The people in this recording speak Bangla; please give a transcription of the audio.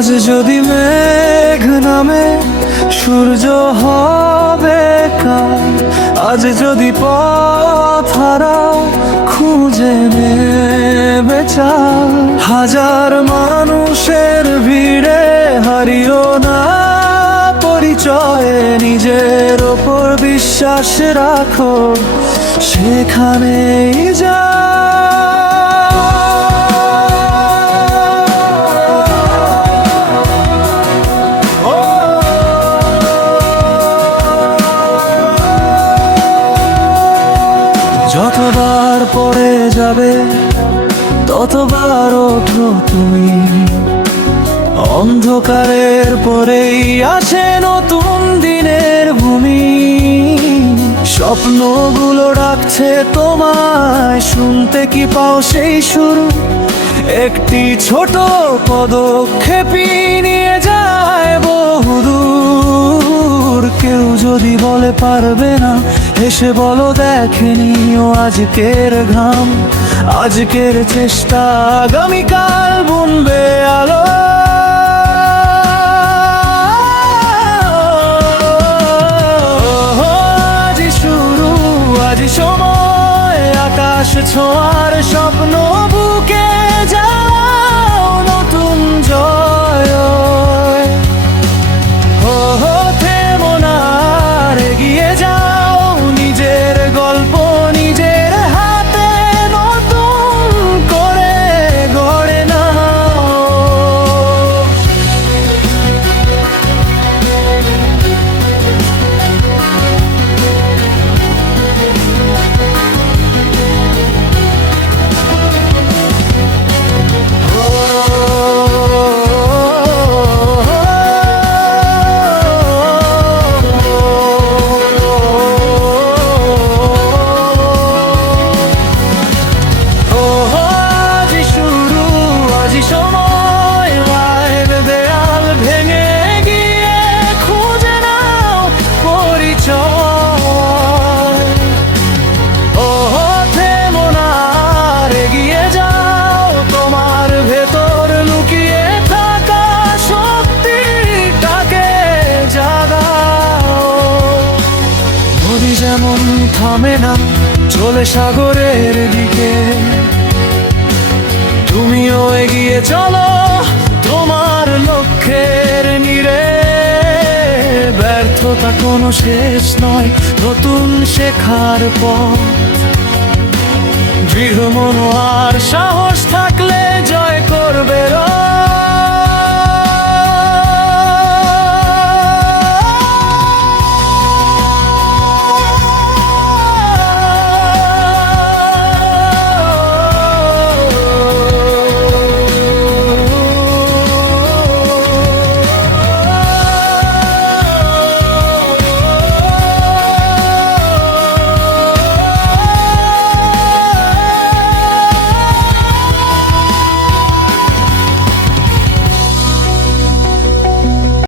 আজ যদি মেঘ নামে সূর্য হবে কাল, আজ যদি পথ হারাও খুঁজে নেবে চাল। হাজার মানুষের ভিড়ে হারিও না পরিচয়ে, নিজের ওপর বিশ্বাস রাখো সেখানেই যা। যতবার পড়ে যাবে ততবার ওঠো তুমি, অন্ধকারের পরেই আসে নতুন দিনের ভূমি। স্বপ্নগুলো ডাকছে তোমায়, শুনতে কি পাও সেই শুরু? একটি ছোট পদক্ষেপই নিয়ে যায় বহুদূর। কেউ যদি বলে পারবে না, হেসে বলো দেখেনি ও আজকের ঘাম। আজকের চেষ্টা আগামীকাল বুনবে আলো। আজই শুরু, আজই সময়, আকাশ ছোঁয়ার স্বপ্ন বুকে যাও নতুন জয়। থেমো না, এগিয়ে যাও, নিজের গল্প নিজের হাতে নতুন করে গড়ে নাও। যেমন থামে না, চলে সাগরের দিকে, তুমিও এগিয়ে চলো তোমার লক্ষ্যের নীড়ে। ব্যর্থতা কোনো শেষ নয়, নতুন শেখার পথ। দৃঢ় মন আর সাহস